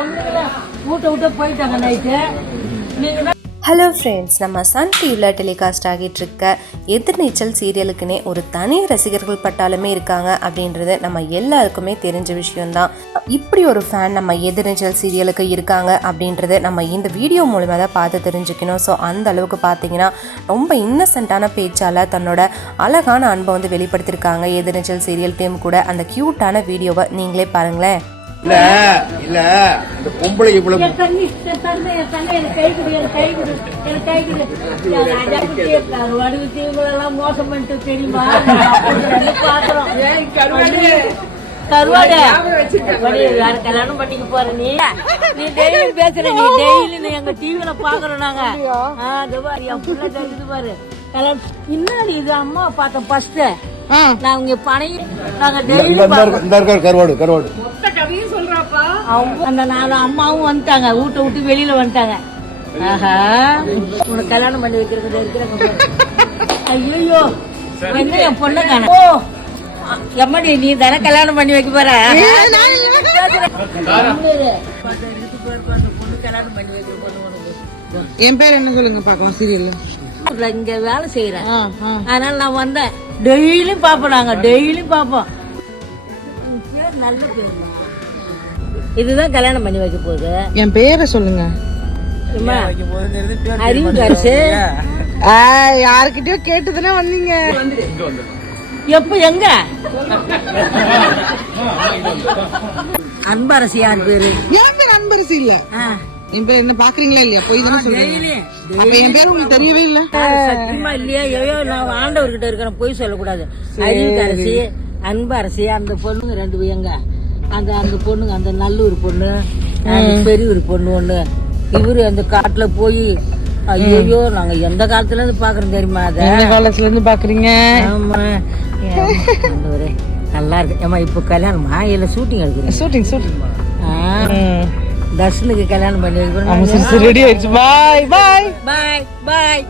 வீட்டை விட்டு போயிட்டாங்க நைட்டு நீங்கள் ஹலோ ஃப்ரெண்ட்ஸ் நம்ம சன் டிவியில் டெலிகாஸ்ட் ஆகிட்டு இருக்க எதிர்நீச்சல் சீரியலுக்குனே ஒரு தனி ரசிகர்கள் பட்டாலுமே இருக்காங்க அப்படின்றது நம்ம எல்லாருக்குமே தெரிஞ்ச விஷயம்தான். இப்படி ஒரு ஃபேன் நம்ம எதிர்நீச்சல் சீரியலுக்கு இருக்காங்க அப்படின்றது நம்ம இந்த வீடியோ மூலமாக தான் பார்த்து தெரிஞ்சுக்கணும். ஸோ அந்த அளவுக்கு பார்த்தீங்கன்னா ரொம்ப இன்னசென்ட்டான பேச்சால் தன்னோட அழகான அன்பை வந்து வெளிப்படுத்தியிருக்காங்க எதிர்நீச்சல் சீரியல் டீம் கூட. அந்த க்யூட்டான வீடியோவை நீங்களே பாருங்களேன். இல்ல இல்ல இந்த பொம்பளை இவ்வளவு. மோசம் பண்ணிட்டு தெரியுமா? கருவாடு. வேற கல்யாணம் பண்ணிக்க போற நீ. நீ டெய்லி பேசுற நீ டெய்லி நீ எங்க டிவில பாக்குறோம் நாங்க. என் புள்ள பாரு. கல்யாணம் பின்னாடி இது அம்மா பார்த்தேன் ஃபர்ஸ்ட் நாங்க பனையும் நாங்க டெய்லி கருவாடு கருவாடு. அவங்க அந்த நாலு அம்மாவும் வந்துட்டாங்க. வீட்டை விட்டு வெளியில வந்துட்டாங்க. ஆஹா. உனக்கு கல்யாணம் பண்ணி வைக்கிறது இருக்கிறாங்க ஐயோ என்ன என் பொண்ணை காண ஓ. எம்மடி நீ தானே கல்யாணம் பண்ணி வைக்க போற? என் பேர் என்ன சொல்லுங்க பாக்கலாம் சீரியல்ல இங்க வேலை செய்யறேன் அதனால நான் வந்தேன். டெய்லியும் பாப்போம் நாங்க. டெய்லியும் பாப்போம் பேர் நல்ல பேருமா? இதுதான் கல்யாணம் பண்ணி வைக்க போகுது. என் பேரை சொல்லுங்க. அறிவு கரிசு யாருக்கிட்டயோ கேட்டுதானே வந்தீங்க. எப்ப எங்க? அன்பரசி யார் பேரு? என் பேர் அன்பரசி இல்ல? ஆ, என் பேர் என்ன பாக்குறீங்களா இல்லையா? போய் தானே சொல்றீங்க. அப்ப என் பேர் உங்களுக்கு தெரியவே இல்ல. சத்தியமா இல்லையா? ஐயோ நான் ஆண்டவர்கிட்ட இருக்கிறேன் பொய் சொல்லக்கூடாது. அறிவுக்கரசி அன்பரசி அந்த பொண்ணுங்க ரெண்டு பேர் எங்க? அந்த அந்த பொண்ணுங்க அந்த நல்லூர் பொண்ணு அந்த பெரியூர் பொண்ணு ஒண்ணு. இவரு அந்த காட்டுல போய் ஐயோ நாங்க எந்த காலத்துல இருந்து பாக்குறோம் தெரியுமா அத? எந்த காலத்துல இருந்து பாக்குறீங்க? ஆமா. நல்லா இருக்கு. ஏமா இப்போ கல்யாணமா இல்ல ஷூட்டிங் எடுக்கிறேன் ஷூட்டிங் ஷூட்டிங் தர்ஷனுக்கு கல்யாணம் பண்ணி வைக்கிறோம். ரெடி ஆயிடுச்சு. பாய் பாய் பாய் பாய்